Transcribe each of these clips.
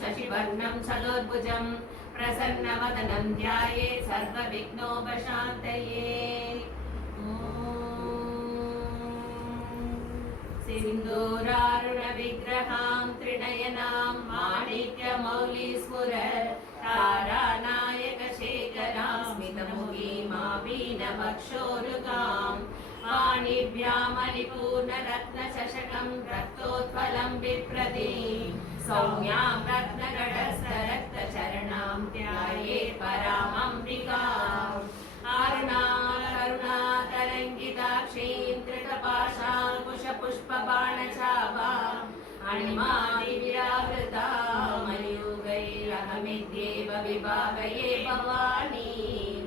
शशिवर्णं चतुर्भुजं प्रसन्नवदनं ध्यायेत् सर्वविघ्नोपशान्तये। सिन्दूरारुणविग्रहां त्रिनयनां माणिक्यमौलिस्फुरतारानायकशेखरां स्मितमुखीमावीनवक्षोरुगां पाणिभ्यामलिपूर्णरत्नचषकं रक्तोत्पलं बिभ्रतीं सौम्यां रत्नगडस्थरक्तचरणां ध्यायेत् परामम्बिकाम्। करुणातरङ्गिताक्षीं धृतपाशाङ्कुशपुष्पबाणचापाम् अणिमादिव्याहृतां मयूगैरहमित्येव विभावये भवानीं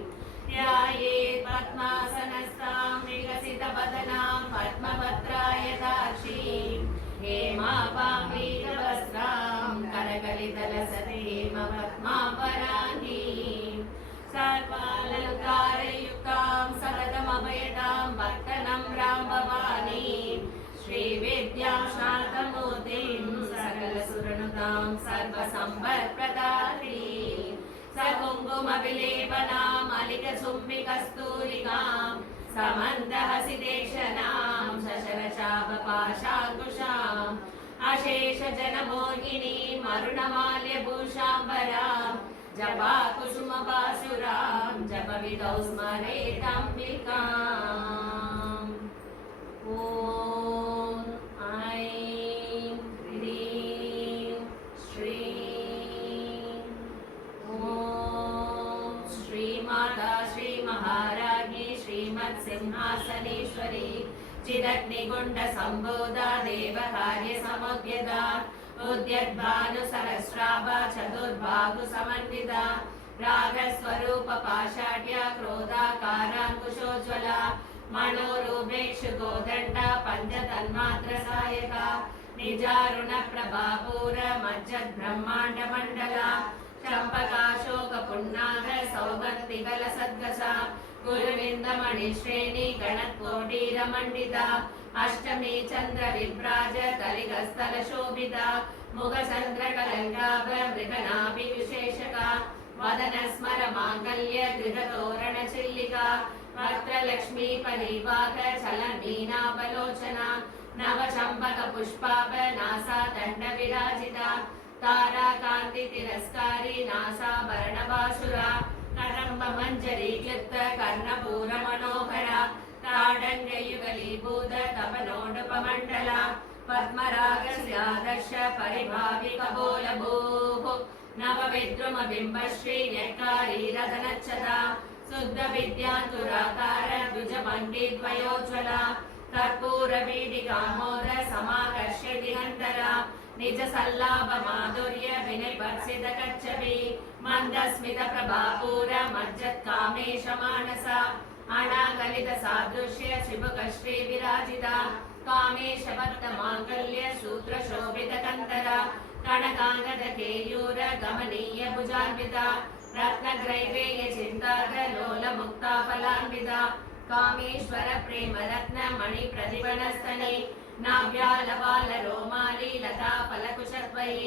ध्यायेत् पद्मासनस्थां विकसितवदनां पद्मपत्रायताक्षीं हेमापाङ्गीरवस्त्रां करकलितलसतीमपद्मापराङ्गीं सर्वालङ्कारयुक्तां सततमभयतां भक्तनम्रां भवानीं श्रीविद्यां शान्तमूर्तिं सकलसुरनुतां सर्वसम्पत्प्रदात्रीं सकुङ्कुमविलेपनां मलिकचुम्बिकस्तूरिकां समन्दहसितेक्षणां शशरचापपाशाङ्कुशाम् अशेषजनमोहिनीं अरुणमाल्यभूषाम्बरां जपाकुसुमपासुरां जपविधौ स्मरेदम्बिकाम्। ॐ ऐं ह्रीं श्रीं ॐ श्रीमाता श्रीमहाराज्ञी श्रीमत्सिंहासनेश्वरी चिदग्निकुण्डसम्भूता देवकार्यसमुद्यता उद्यद्भानुसहस्राभा चतुर्बाहुसमन्विता रागस्वरूपपाषाढ्या क्रोधाकाराङ्कुशोज्ज्वला मनोरूपेक्षु गोदण्डा पञ्चतन्मात्रसायका निजारुणप्रभापूरमज्जद्ब्रह्माण्डमण्डला चम्पकाशोकपुन्नाग सौगन्धिकलसद्गसा गुरुविन्दमणिश्रेणी गणकोटीरमण्डिता अष्टमी चन्द्रविभ्राज कलिगस्थलशोभिता मुखचन्द्रकलङ्काभ मृगनाभिविशेषका वदनस्मर माङ्गल्य गृहतोरणचिल्लिका वक्त्रलक्ष्मी परिवाह चलमीनावलोचना नवचम्पकपुष्पाभ नासा दण्डविराजिता ताराकान्तितिरस्कारी नासाभरणभासुरा करम्बमञ्जरी क्लिप्त कर्णपूरमनोहरा ताडङ्गयुगलीभूत तपनोडुपमण्डला पद्मरागस्यादर्श परिभाविकबोलभूः नवविद्रुमबिम्बश्री न्यक्कारी रदनच्छता शुद्धविद्यान्तुराकार द्विजमण्डिद्वयोज्ज्वला कर्पूरवीडिकामोद समाकर्ष्य दिगन्तरा निजसल्लाभमाधुर्य विनिवर्षितकच्छपि मन्दस्मितप्रभापूर मज्जत्कामेशमानसा अनागलितसादृश्य चिबुकश्रीविराजिता कामेशभक्तमाङ्गल्य सूत्रशोभितकन्तरा कनकाङ्गदकेयूर गमनीय भुजान्विता रत्नग्रैवेयचिन्तागलोलमुक्ताफलान्विता कामेश्वर प्रेमरत्न मणिप्रतिभनस्तने नाभ्यालवालरोमाली लता फलकुशत्वयि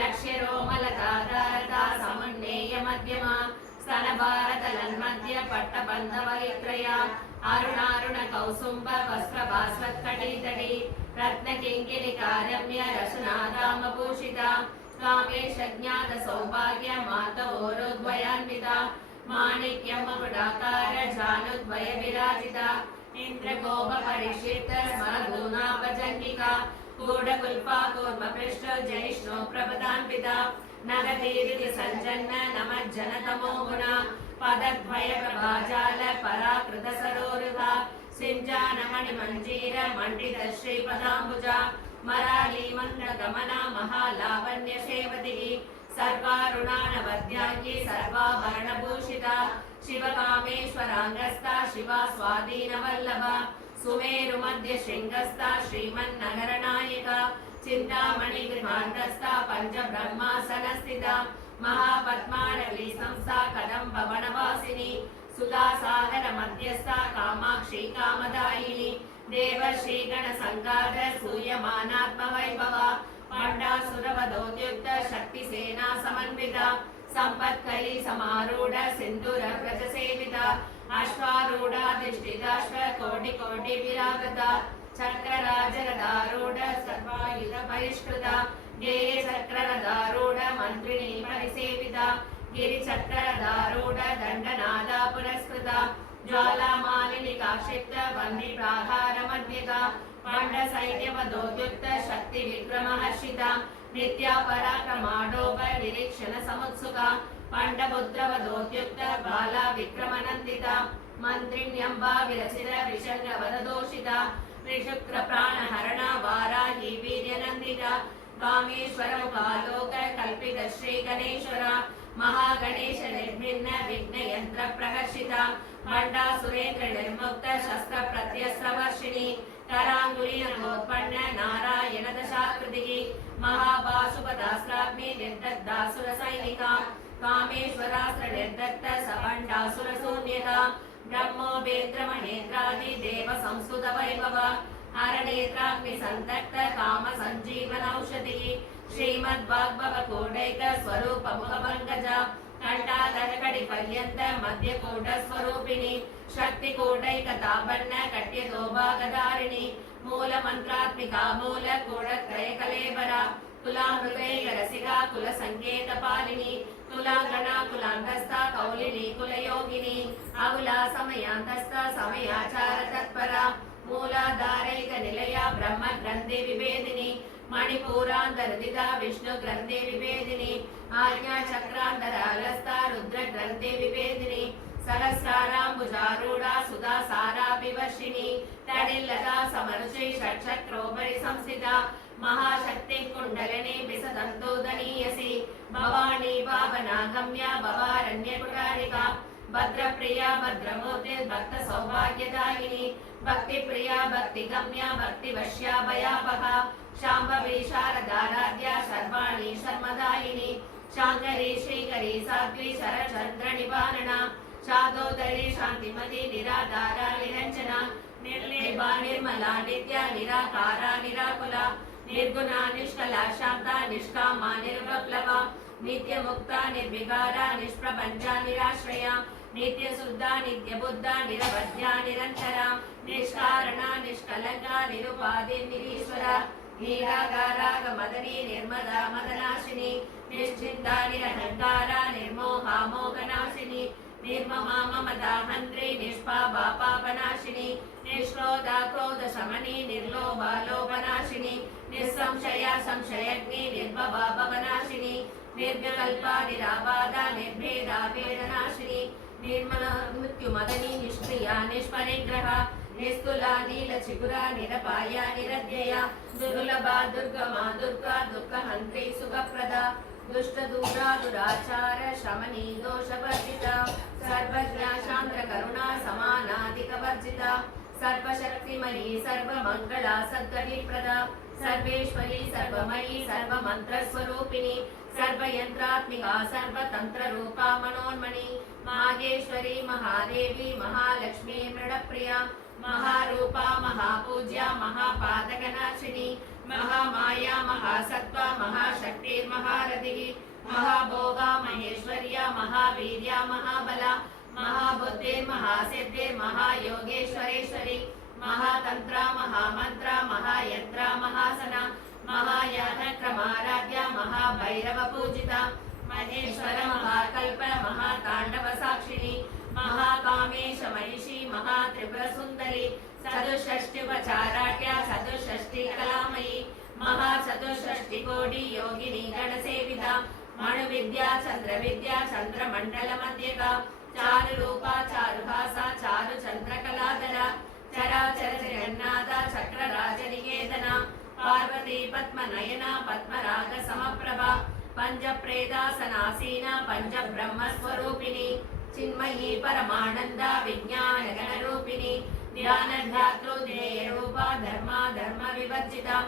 लक्ष्यरोमलताधारता समुन्नेय मध्यमा स्तनभारतलन्मध्य पट्टबन्धवलित्रया अरुणारुण कौसुम्ब वस्त्रभास्वत्कटितटी रत्नकिङ्किणिकारम्य रसनादामभूषिता कामेशज्ञात सौभाग्य मातवोरुद्वयान्विता माणिक्यमकुडाकार जानुद्वय विराजिता इन्द्रगोप परिषित स्मरदूनाभजङ्गिका कूढकुल्पा कूर्मपृष्ठ जैष्णो प्रपदान्विता नगदेविति सञ्जन्न नमज्जनतमो गुणा पदद्वय प्रभाजाल पराकृत सरोरुहा सिञ्जानमणिमञ्जीर मण्डित श्रीपदाम्बुजा मराली मन्त्रगमना महालावण्य सेवतिः सर्वारुणानवद्याङ्गी सर्वाभरणभूषिता शिवकामेश्वराङ्गस्था शिवा स्वाधीनवल्लभा सुमेरुमध्य शृङ्गस्था श्रीमन्नगरनायिका चिन्तामणिगृहान्तस्था पञ्चब्रह्मासनस्थिता महापद्माडवी संस्था कदम्बवनवासिनी सुधासागर मध्यस्था कामाक्षी कामदायिनी देवर्षिगणसङ्गार सूयमानात्मवैभवा पंडासुरवधोद्युक्त शक्तिसेना समन्विता संपत्कली समारूढ़ सिंधुर व्रज सेविता अश्वारूढ़ दिष्टिदाश्व कोटि कोटि विरागता चक्रराजरदारूढ़ सर्वायुध परिष्कृता गेय चक्ररदारूढ़ मंत्रिणी परिसेविता गिरिचक्ररदारूढ़ दंडनादा पुरस्कृता ज्वालामालिनी काक्षिप्त वह्नि प्राहार मध्यगा पांड सैन्यवधोद्युक्त शक्ति विक्रम हर्षिता नित्या पराक्रमाडोप निरीक्षण समुत्सुका पांडपुत्रवधोद्युक्त बाला विक्रमनंदिता मंत्रिण्यंबा विरचित विषंगवदोषिता त्रिशुक्र प्राणहरण वाराही वीर्यनंदिता कामेश्वर मुखालोक कल्पित श्री गणेश्वर महागणेश निर्भिन्न विघ्न यंत्र प्रहर्षिता मंडा सुरेंद्र निर्मुक्त शस्त्र प्रत्यस्त्रवर्षिणी करांगुली नगोत्पन्न नारायण दशाकृति महाबाशुपदास्त्राग्नि निर्दग्धासुर सैनिका कामेश्वरास्त्र निर्दग्ध सपंडासुर शून्यता ब्रह्मोपेन्द्र महेन्द्रादि देव संस्तुत वैभव हरनेत्राग्नि संतक्त काम संजीवन औषधि श्रीमद्भागवत कोडैक स्वरूप मुखभंगज कंठाधरकड़ि पर्यंत मध्य कोट स्वरूपिणी शक्ति कोटैक तापन्न कट्य दोभागधारिणी मूल मंत्रात्मिका मूल कोडत्रय कलेबरा कुलामृतैक रसिका कुल संकेत पालिनी कुलांगना कुलांगस्था कौलिनी कुलयोगिनी अकुला समयांतस्था समयाचार तत्परा मूलाधारैक निलया ब्रह्म ग्रंथि विभेदिनी मणिपूरांतरदिता विष्णु ग्रंथि विभेदिनी आज्ञा चक्रांतरालस्था रुद्र ग्रंथि विभेदिनी सहस्राराम्बुजारूढ़ा सुधा साराभिवर्षिणी तडिल्लता समरुचि षट्चक्रोपरि संस्थिता महाशक्ति कुंडलिनी विसदन्तोदनीयसी भवानी पावनागम्या भवारण्यकुटारिका भद्रप्रिया भद्रमूर्ति भक्त सौभाग्यदायिनी भक्ति प्रिया भक्ति गम्या भक्ति वश्या भयापहा शांभवी शारदाराध्या सर्वाणी शर्मदायिनी शांकरी श्रीकरी साध्वी शरचंद्र निवारणा शादोदरी शांतिमती निराधारा निरंजना निर्लेपा निर्मला नित्या निराकारा निराकुला निर्गुणा निष्कला शांता निष्कामा निर्वप्लवा नित्य मुक्ता निर्विकारा निष्प्रपंचा निराश्रया नित्य शुद्धा नित्य बुद्धा निरवध्या निरंतरा निष्कारणा निष्कलंका निरुपाधि निरीश्वरा नीरागाराग मदनी निर्मदा मदनाशिनी निश्चिंता निरहंकारा निर्मोहा मोहनाशिनी निर्ममा ममता हंत्री निष्पापा पापनाशिनी निष्क्रोधा क्रोध शमनी निर्लोभा लोभनाशिनी निस्संशया संशयग्नि निर्भवा भवनाशिनी निर्विकल्पा निराबाधा निर्भेदा वेदनाशिनी निर्मला मृत्युमदनी निष्क्रिया निष्परिग्रहा निस्तुला नील चिगुरा निरपाया निरध्यया दुर्लभा दुर्गमा दुर्गा दुःखहन्त्री सुखप्रदा दुष्ट दूरा दुराचार शमनी दोषवर्जिता सर्वज्ञा शांत करुणा समानाधिकवर्जिता सर्वशक्तिमयी सर्वमंगला सद्गतिप्रदा सर्वेश्वरी सर्वमयी सर्वमन्त्रस्वरूपिणी सर्वयंत्रात्मिका सर्वतंत्ररूपा मनोन्मणि माहेश्वरी महादेवी महालक्ष्मी मृडप्रिया महारूपा महापूज्या महापादकनाशिनी महामाया महासत्त्वा महाशक्तिर्महारथिः महाभोगा महेश्वर्या महावीर्या महाबला महाबुद्धिर्महासिद्धिर्महायोगेश्वरेश्वरी महातंत्रा महामंत्रा महायंत्रा महासना महायानक्रमाराध्या महाभैरव पूजिता महेश्वर महाकल्प महातांडव साक्षिणी महाकामेश महिषी महात्रिपुर सुंदरी चतुष्षष्टिपचाराढ्या चतुष्षष्टि कलामयी महाचतुष्षष्टि कोटि योगिनी गणसेविता मणुविद्या चंद्रविद्या चंद्रमंडल मध्यका चारुरूपा चारुभासा चारुचंद्रकलाधरा चराचर जगन्नाथा चक्रराजनिकेतना पार्वती पद्मनयना पद्मराग समप्रभा पंचप्रेदासनासीना पंचब्रह्मस्वरूपिणी चिन्मयी परमानंदा विज्ञान गणरूपिणी ध्यानध्यातृ धर्मा धर्म विवर्जिता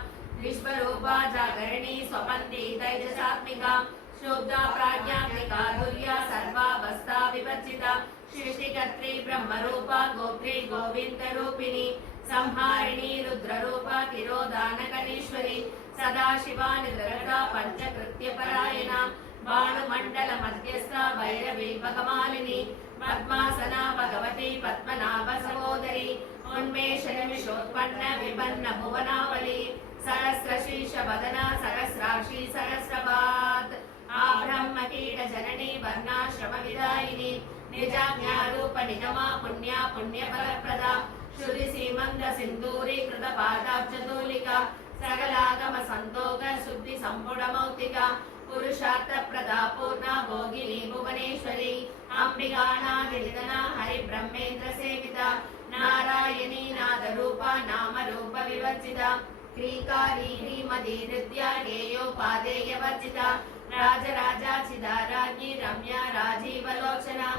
विश्वरूपा जागरणी स्वपन्ती तैजसात्मिका शुद्धा प्राज्ञात्मिका दुर्या सर्वावस्था विवर्जिता सृष्टिकर्त्री ब्रह्मरूपा गोत्री गोविंद रूपिणी संहारिणी रुद्ररूपा तिरोधानकरीश्वरी सदाशिवानिर्गता पंचकृत्यपरायणा भानुमण्डल मध्यस्था भैरवी भगमालिनी पद्मासना भगवती पद्मनाभ सहोदरी उन्मेष निमिषोत्पन्न विपन्न भुवनावली सहस्रशीर्ष वदना सहस्राक्षी सहस्रपाद आब्रह्म कीट जननी वर्णाश्रम विदायिनी निजाज्ञारूप निगमा पुण्या पुण्यफलप्रदा श्रुति सीमंत सिंदूरी कृत पादाब्जतूलिका सकलागम संतोष शुद्धि संपुट मौक्तिका पुरुषार्थ प्रदा पूर्णा भोगिनी भुवनेश्वरी अंबिकानादिनिधना हरि ब्रह्मेन्द्र सेविता नारायणी नाद रूपा नाम रूप विवर्जिता क्रीकारी ह्रीमती नृत्या गेयोपादेय वर्जिता राजराजाचिदा राज्ञी रम्या राजीवलोचना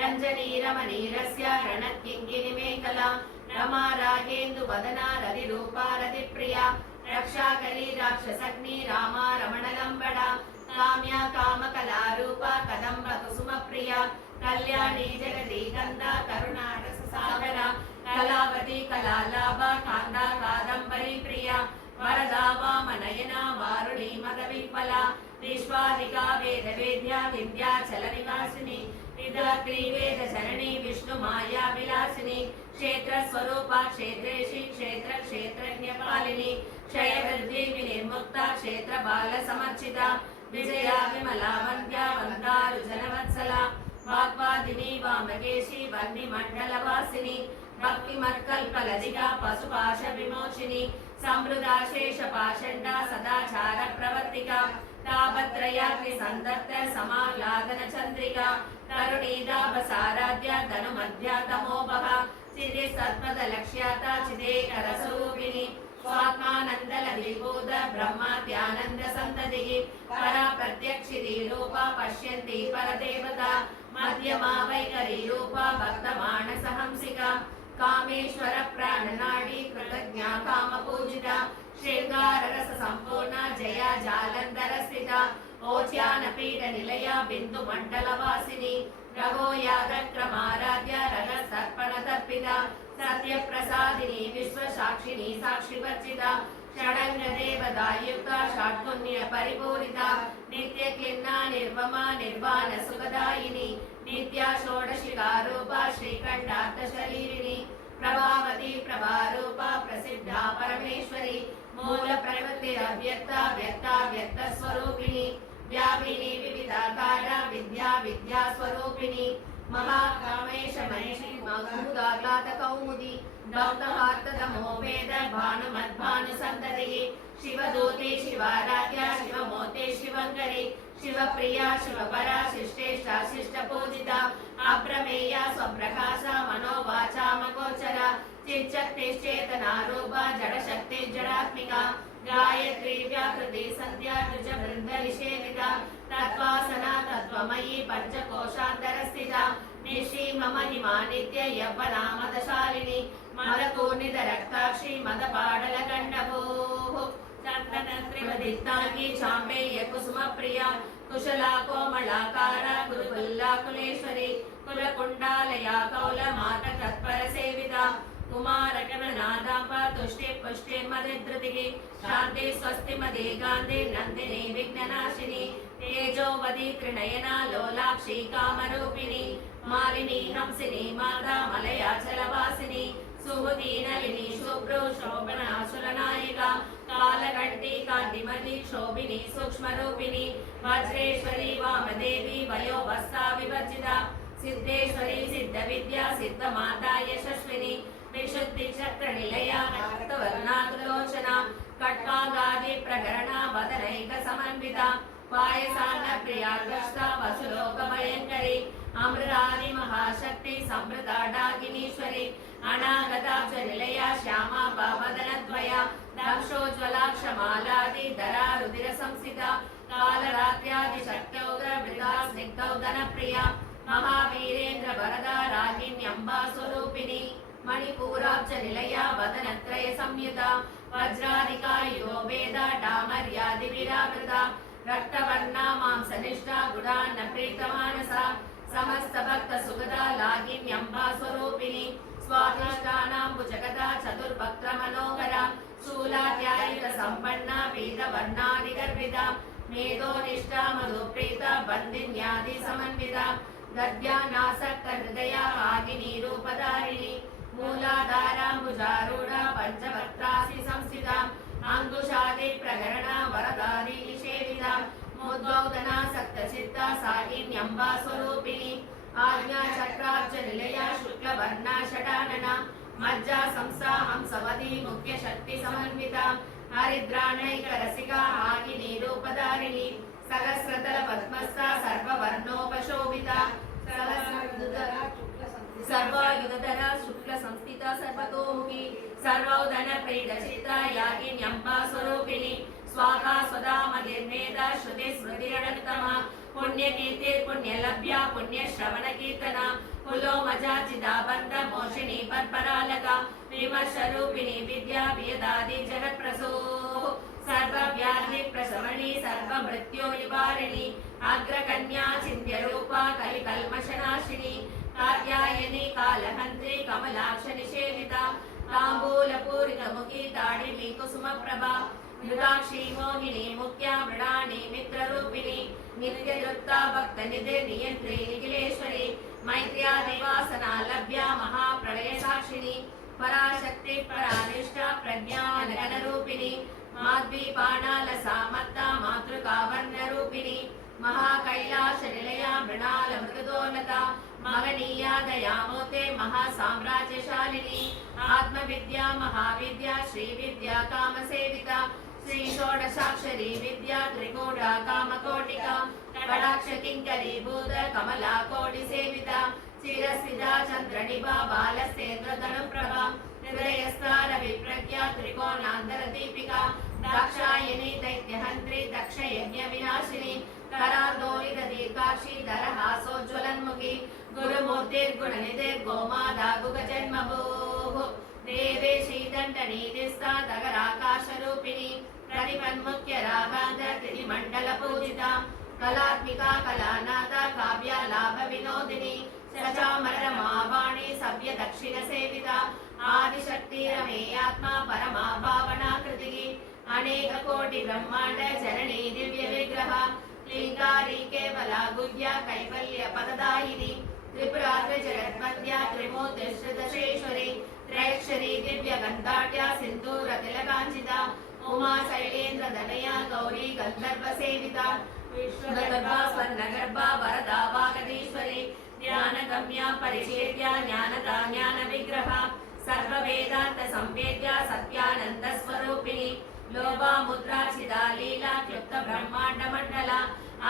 रंजनी रमणीरस्य रणकिङ्किणिमेखला रमा रागेन्दु वदना रतिरूपा रतिप्रिया रक्षाकरी राक्षसग्नि रामा रमणलम्बडा काम्या कामकलारूपा कदम्ब कुसुमप्रिया कल्याणी जगती गन्धा करुणा रससागरा कलावती कलालाभा कान्दा कादम्बरी प्रिया वरदा वामनयना वारुणी मदविह्वला विश्वादिका वेदवेद्या विद्याचलनिवासिनी विद्याक्रीवेद जननी विष्णुमाया विलासिनी क्षेत्र स्वरूपा क्षेत्रेशी क्षेत्र क्षेत्रज्ञपालिनी क्षय वृद्धि विनिर्मुक्ता क्षेत्र बाल समर्चिता विजया विमला वन्द्या वन्दारुजनवत्सला वाग्वादिनी वामकेशी वन्नि मण्डलवासिनी भक्ति मत्कल्पलजिका पशुपाश विमोचिनी समृदा शेष पाषण्डा सदाचार प्रवर्तिका तापत्रयाग्नि संदत्त समाह्लादन चंद्रिका तरुणीदाभसाराध्य धनुमध्या तमोभः चिदे सत्पद लक्ष्याता चिदेकर स्वरूपिणी स्वात्मानंदल विभूत ब्रह्माद्यानंद संततिः परा प्रत्यक्षिति रूपा पश्यन्ति परदेवता मध्यमा वैखरी रूपा भक्तमानसहंसिका कामेश्वर प्राणनाडी कृतज्ञा कामपूजिता श्रृंगार रस संपूर्ण जया जालंधर स्थिता ओच्यान पीठ निलया बिंदु मंडल वासिनी रघो यागक्रमाराध्य रग सर्पण तर्पिता सत्य प्रसादिनी विश्व साक्षिनी साक्षी वर्जिता षडंग देवदायुक्ता षट्पुण्य परिपूरिता नित्य क्लिन्ना निर्वमा निर्वाण सुखदायिनी नित्या षोडशिका रूपा श्रीकंठार्थ शरीरिणी प्रभावती प्रभारूपा प्रसिद्धा परमेश्वरी मूल प्रवृत्ति अव्यक्ता व्यक्ता व्यक्त स्वरूपिणी व्यापिनी विविधाकार विद्या विद्या स्वरूपिणी महाकामेश महिषी मधुदाग्लात कौमुदी भक्तहार्तदमो वेद भानुमद्भानु संततिः शिवदूते शिवाराध्या शिवमोते शिवङ्करी शिवप्रिया शिवपरा शिष्टेष्टा शिष्टपूजिता अप्रमेया स्वप्रकाशा मनोवाचा मगोचरा चिच्चक्तिश्चेतनारूपा जडशक्ति जडात्मिका गायत्री व्याकृति संध्या द्विजवृन्द निषेविता तत्त्वासना तत्त्वमयी पञ्चकोशान्तरस्थिता निशीम महिमा नित्य यव्वनामदशालिनी मदकूर्णित रक्ताक्षी मदपाडलकण्डभूः चन्दनत्रिवदित्ताङ्गी चाम्बेय कुसुमप्रिया कुशला कोमलाकारा गुरुकुल्ला कुलेश्वरी कुलकुण्डालया कौलमात तत्परसेविता कुमारकमनादाम्बा तुष्टि पुष्टि मदिधृतिः शान्ति स्वस्ति मदे गान्धि नन्दिनी विघ्ननाशिनी तेजोवदी त्रिनयना लोलाक्षी कामरूपिणी मालिनी हंसिनी माता मलयाचलवासिनी सुमती नलिनी शुभ्रो शोभना सुरनायिका कालकण्ठी कान्तिमती शोभिनी सूक्ष्मरूपिणी वज्रेश्वरी वामदेवी वयोवस्था विवर्जिता सिद्धेश्वरी सिद्धविद्या सिद्धमाता यशस्विनी विशुद्धि चक्र निलया रक्तवर्णाकुलोचना कट्वागादि प्रकरणा वदनैक समन्विता पायसान्न प्रियाग्रस्ता वसुलोक भयंकरी अमृतादि महाशक्ति समृता डाकिनीश्वरी अनागताब्ज निलया श्यामा वदनद्वया दक्षोज्वलाक्षमालादि धरा रुधिर संस्थिता कालरात्र्यादि शक्तौग्र वृथा स्निग्धौदन प्रिया महावीरेन्द्र वरदा रागिण्यम्बा स्वरूपिणी मणिपूराब्ज निलया वदनत्रय संयुता वज्राधिका युगो वेदा डामर्यादि विरावृता रक्तवर्णा मांसनिष्ठा गुडान्न प्रीतमानसा समस्त भक्त सुगदा लागिन्यम्बा स्वरूपिणी स्वादिष्टानां भुजगदा चतुर्भक्त्र मनोहरा शूलाध्यायुध सम्पन्ना वेदवर्णादिगर्भिता मेधोनिष्ठा मधुप्रीता बन्दिन्यादि समन्विता दद्यानासक्त हृदया वागिनी रूपधारिणी मूलाधाराम्बुजारूढा पञ्चवक्त्रासि संस्थिता अंकुशादि प्रकरणा वरदादि निषेविता मुद्गौदना सक्तचित्ता सागिन्यम्बा स्वरूपिणी आज्ञा चक्राब्ज निलया शुक्लवर्णा षडानना मज्जा संसा हंसवती मुख्य शक्ति समन्विता हरिद्राणैक रसिका आगिनी रूपधारिणी सहस्रदल पद्मस्था सर्ववर्णोपशोभिता सर्वायुधधरा शुक्ल संस्थिता सर्वतोमुखी सर्वौधन प्रीत चित्रा यागिन्यम्बा स्वरूपिणी स्वाहा स्वदा मदिर्मेधा श्रुति स्मृतिरणतमा पुण्यकीर्ति पुण्यलभ्या पुण्यश्रवण कीर्तना कुलो मजा चिदाबन्ध मोषिणी पद्परालका विमर्शरूपिणी विद्या वेदादि जगत्प्रसूः सर्वव्याधि प्रशमनी सर्वमृत्यो निवारिणी अग्रकन्या चिन्त्यरूपा कलिकल्मषनाशिनी कात्यायनी कालहन्त्री कमलाक्ष निषेविता ताम्बूलपूरितमुखी ताडिनी कुसुमप्रभा मृगाक्षी मोहिनी मुख्या मृडानी मित्ररूपिणी नित्ययुक्ता भक्तनिधि नियन्त्री निखिलेश्वरी मैत्र्यादिवासना लभ्या महाप्रलय साक्षिणी पराशक्ति परानिष्ठा प्रज्ञानगणरूपिणी माध्वीपाणालसा मत्ता मातृका वर्णरूपिणी महाकैलाश निलया मृणाल मृगदोलता मगनीया दयामोते महासाम्राज्यशालिनी आत्मविद्या महाविद्या श्रीविद्या कामसेविता श्री षोडशाक्षरी विद्या त्रिकूटा कामकोटिका कटाक्ष किङ्करी भूत कमला कोटि सेविता चिरस्थिता चन्द्रनिभा बालस्तेन्द्रधनुप्रभा हृदयस्था रविप्रज्ञा त्रिकोणान्तර दीपिका दाक्षायणी दैत्यहन्त्री दक्ष यज्ञ विनाशिनी करार्दोलित दीर्घाक्षी दरहासोज्ज्वलन्मुखी गुरुमूर्तिर्गुणनिधिर्गोमादा गुगजन्मभूः देवेशी दण्डनीतिस्था दगराकाशरूपिणी प्रतिपन्मुख्य रागान्ध त्रिमण्डल पूजिता कलात्मिका कलानाथा काव्या लाभ विनोदिनी सचामरमावाणी सभ्य दक्षिण सेविता आदिशक्ति रमेयात्मा परमा भावना कृतिः अनेक कोटि ब्रह्मांड जननी दिव्य विग्रह लिंगारी केवला गुह्या कैवल्य पददायिनी त्रिपुरात्र जगद्वन्द्या त्रिमूर्तिश्रितशेश्वरी त्रैक्षरी दिव्य गन्धाढ्या सिन्दूर तिलकाञ्चिता उमा शैलेन्द्र दनया गौरी गन्धर्व सेविता विश्वगर्भा स्वर्णगर्भा वरदा वागदीश्वरी ज्ञानगम्या परिचेत्या ज्ञानदा ज्ञान विग्रह सर्ववेदान्त संवेद्या सत्यानंद स्वरूपिणी लोभा मुद्रा चिदा लीला क्लुप्त ब्रह्मांड मंडला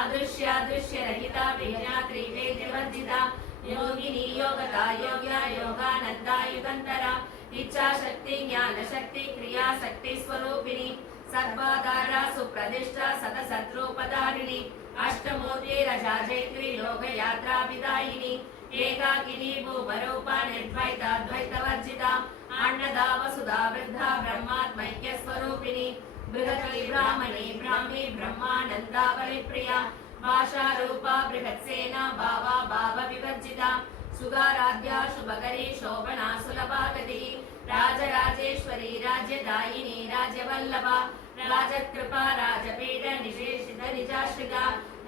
अदृश्य दृश्य रहिता विज्ञात्री वेद्यवर्जिता योगिनी योगता योग्या योगानंदा युगंतरा इच्छा शक्ति ज्ञान शक्ति क्रिया शक्ति स्वरूपिणी सर्वाधारा सुप्रतिष्ठा सतशत्रुपधारिणी अष्टमूर्ति रजाजैत्री लोक यात्रा विदायिनी एकाकिनी भूमरूपा निर्द्वैताद्वैतवर्जिता अन्नदा वसुधा वृद्धा ब्रह्मात्मैक्य स्वरूपिणी बृहती ब्राह्मणी ब्राह्मी ब्रह्मानंदा बलिप्रिया भाषा रूपा बृहत्सेना भावा भाव विवर्जिता सुगाराध्या शुभकरी शोभना सुलभागति राजराजेश्वरी राज्यदायिनी राज्यवल्लभा राजकृपा राजपीठ निशेषित निजाश्रिता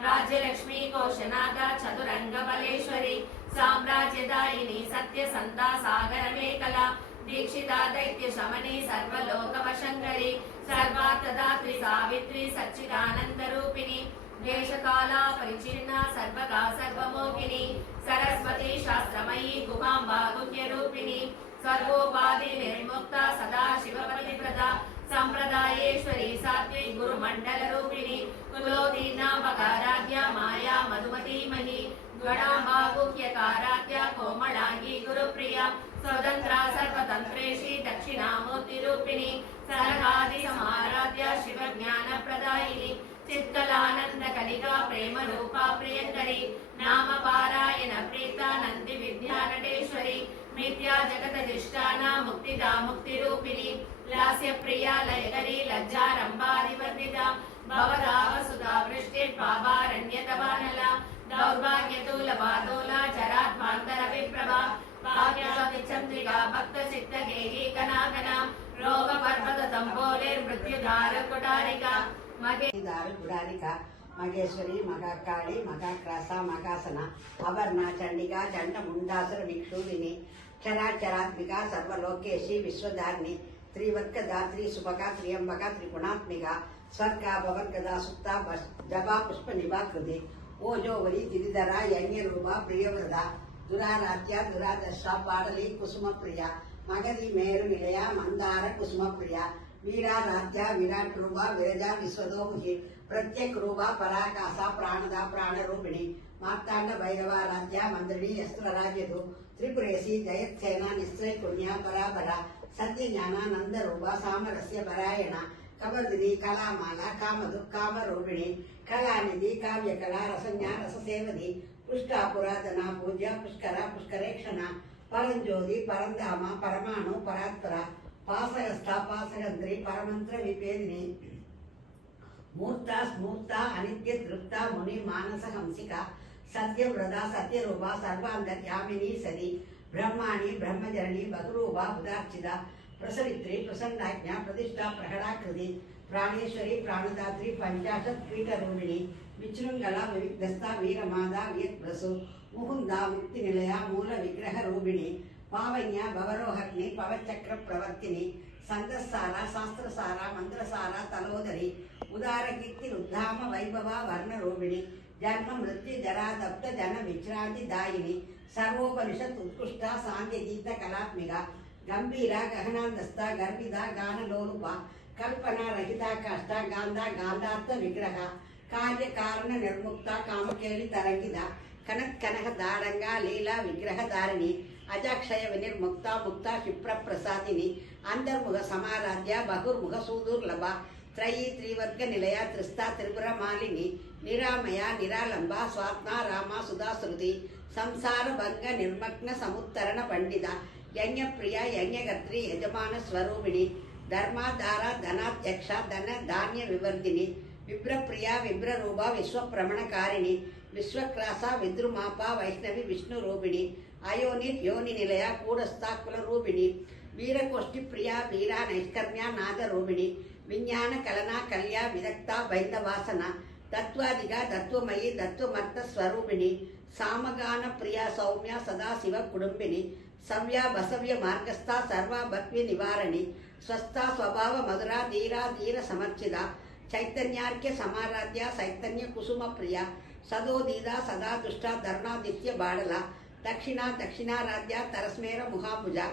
राज्यलक्ष्मी कोशनाथा चतुरंग बलेश्वरी साम्राज्यदायिनी सत्यसन्धा सागर मेखला दीक्षिता दैत्य शमनी सर्वलोकवशंकरी सर्वार्थदात्री सावित्री सच्चिदानंद रूपिणी देशकाला परिचिन्ना सर्वगा सर्वमोहिनी सरस्वती शास्त्रमयी गुहाम्बा गुह्य रूपिणी सर्वोपाधि निर्मुक्ता सदा शिवपतिप्रदा संप्रदायेश्वरी सात्विक गुरुमंडल रूपिणी कुलोदीना बकाराध्या माया मधुमती मही गणाम्बा गुह्यकाराध्या कोमलांगी गुरुप्रिया स्वतंत्रा सर्वतंत्रेशी दक्षिणामूर्ति रूपिणी सरहादि समाराध्या शिव ज्ञान प्रदायिनी चित्कलानंद कलिका प्रेम रूपा प्रियंकरी नाम पारायण प्रीता नंदि विद्या नटेश्वरी मिथ्या जगदधिष्ठाना मुक्तिदा मुक्ति रूपिणी लास्य प्रिया लयकरी लज्जारंभादिवर्धिता भवदा वसुधा वृष्टिर्भावारण्यतवानला दौर्भाग्यतूलपादोला जराध्वान्तर विप्रभा भाग्यादिचन्द्रिका भक्त चित्त गेही कनाकना रोगपर्वतम्पोलेर्मृत्युदारकुटारिका कुटारिका मगेश्वरी मगाकाली मगाक्रासा मगासना अवर्णा चंडिका चंडमुंडासुर विक्षूरिणी क्षराक्षरात्मिका सर्वलोकेशी विश्वधारिणी त्रिवर्गदात्री सुभगा त्र्यंबका त्रिगुणात्मिका स्वर्गा भवर्गदा सुप्ता जपा पुष्प निभाकृति ओजोवरी गिरिधरा यज्ञरूपा प्रियव्रता दुराराध्या दुरादर्शा पाडली कुसुम प्रिया मगधी मेरु निलया मंदार कुसुम प्रिया वीराराध्या विराट रूपा विरजा विश्वदोमुखी प्रत्येक रूपा पराकाशा प्राणदा प्राणरूपिणी मार्तांड भैरवाराध्या मंदिरी अस्त्रराज्यदु त्रिपुरेशी जयत्सेना निश्चय पुण्या पराबरा सत्य ज्ञानानंद रूपा सामरस्य परायणा कबर्दिनी कलामाला कामधु कामरूपिणी कलानिधि काव्यकला रसज्ञा रससेवदी पुष्टा पुरातना पूज्या पुष्करा पुष्करेक्षणा परंज्योति परंधामा परमाणु परात्परा पासहस्ता पासगंत्री परमंत्र विपेदिनी मूर्ता स्मूर्ता अनित्य तृप्ता मुनि मानस हंसिका सत्यव्रता सत्यरूपा सर्वांतर्यामिनी सदी ब्रह्माणी ब्रह्मजननी बहुरूपा बुधार्चिता प्रसवित्री प्रसन्नाज्ञा प्रतिष्ठा प्रहडाकृति प्राणेश्वरी प्राणदात्री पंचाशत् पीठरूपिणी विचृंगला विविग्धस्ता वीरमादा वियत्प्रसु मुकुंदा मुक्ति निलया मूल विग्रह रूपिणी पावन्या भवरोहग्नि पवचक्र प्रवर्तिनी संदसारा शास्त्रसारा मंत्रसारा तलोदरी उदार कीर्ति उद्धाम वैभवा वर्ण रूपिणी जन्म मृत्यु जरा दप्त जन विश्रांति दायिनी सर्वोपनिषत् उत्कृष्टा सांख्य गीत कलात्मिका गंभीरा गहनांदस्ता गर्भिदा गानलोलुपा कल्पना रहिता काष्ठा गांधा गांधार्थ विग्रह कार्य कारण निर्मुक्ता कामकेली तरंगिता कनक कनक दारंगा लीला विग्रह धारिणी अजाक्षय विनिर्मुक्ता मुक्ता क्षिप्र प्रसादिनी अंतर्मुख समाराध्या बहुर्मुख सुदुर्लभा त्रयी त्रिवर्ग निलया त्रिस्ता त्रिपुरा मालिनी निरामया निरालंबा स्वात्मा रामा सुधा श्रुति संसार भंग निर्मग्न समुत्तरण पंडिता यज्ञ प्रिया यज्ञकर्त्री यजमान स्वरूपिणी धर्माधारा धनाध्यक्षा धन धान्य विवर्धिनी विभ्र प्रिया विभ्र रूपा विश्व प्रमणकारिणी विश्वक्रासा विद्रुमापा वैष्णवी विष्णु रूपिणी अयोनि योनि निलया कूटस्था कुल रूपिणी वीरकोष्ठी प्रिया वीरा नैष्कर्म्या नाद रूपिणी विज्ञान कलना कल्या विदग्धा वैदवासना तत्वादिका तत्वमयी तत्वमर्थ स्वरूपिणी सामगान प्रिया सौम्या सदाशिव कुटुंबिनी सव्या बसव्य मार्गस्था सर्वा भक्ति निवारणी स्वस्था स्वभाव मधुरा धीरा धीर समर्चिता चैतन्यार्क्य समाराध्या चैतन्य कुसुम प्रिया सदोदीदा सदा दुष्टा धर्णादित्य बाडला दक्षिणा दक्षिणाराध्या तरस्मेर मुहाभुजा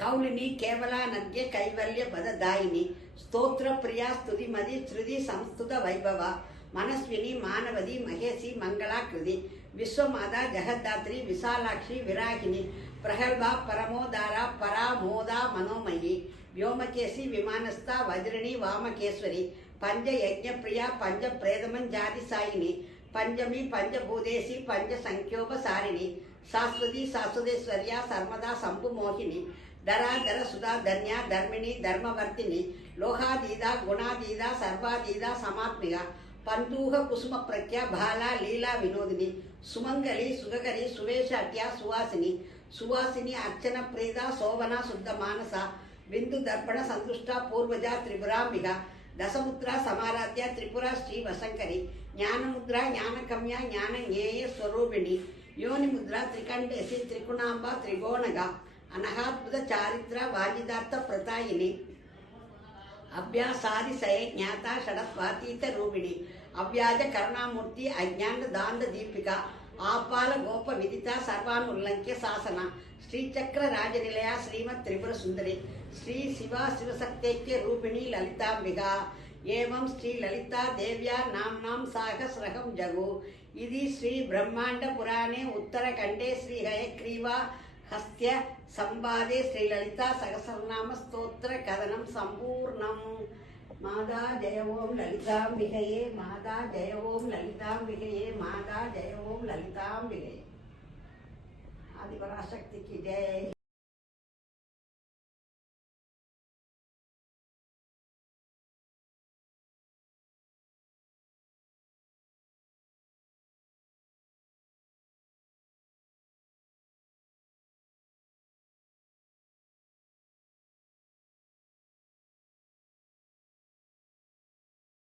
कौलिनी केवला नद्य कैवल्य पददायिनी स्तोत्र प्रिया स्तुतिमदि श्रुति संस्तुत वैभवा मनस्विनी मानवदी महेशी मंगलाकृति विश्वमाता जगद्धात्री विशालाक्षी विरागिनी प्रगल्भा परमोदारा परामोदा मनोमयी व्योमकेशी विमानस्था वज्रिणी वामकेश्वरी पंच यज्ञ प्रिया पंच प्रेतमंजाति सायिनी पंचमी पंचभूतेशी पंच संख्योपसारिणी शाश्वती शाश्वतेश्वर्या सर्वदा संपुमोहिनी धराधर सुधा धन्या धर्मिणी धर्मवर्तिनी लोहादीदा गुणादीदा सर्वादीदा समात्मिका पंतूह कुसुम प्रख्या भाला लीला विनोदिनी सुमंगली सुगकरी सुवेशाट्या सुवासिनी सुवासिनी अर्चन प्रीता शोभना शुद्ध मानसा बिंदु दर्पण संतुष्टा पूर्वजा त्रिपुरांबिका दशमुद्रा समाराध्या त्रिपुरा श्री वसंकरी ज्ञानमुद्रा ज्ञानकम्या ज्ञान ज्ञेय स्वरूपिणी योनिमुद्रा त्रिकंडेशी त्रिकुणांबा त्रिगोणगा अनहाद्भुत चारित्रा वाजिदार्थ प्रतायिनी अभ्यासादि सये ज्ञाता षडत्वातीत रूपिणी अव्याज करुणामूर्ति अज्ञान दांड दीपिका आपाल गोप विदिता सर्वानुल्लंघ्य शासना श्रीचक्र राजनिलया श्रीमत् त्रिपुर सुंदरी श्री शिवा शिवशक्तेक्य रूपिणी ललितांबिका एवं श्री ललिता देव्या नाम्नां साहस्रहं जगु इति श्री ब्रह्मांड पुराणे उत्तरखंडे श्री हयग्रीवा हस्त्य संवादे श्री ललिता सहस्रनाम स्तोत्र कथनं संपूर्णम् माता जय ओम ललितांबिकये माता जय ओम ललितांबिकये माता जय ओम ललितांबिकये आदिपराशक्ति की जय।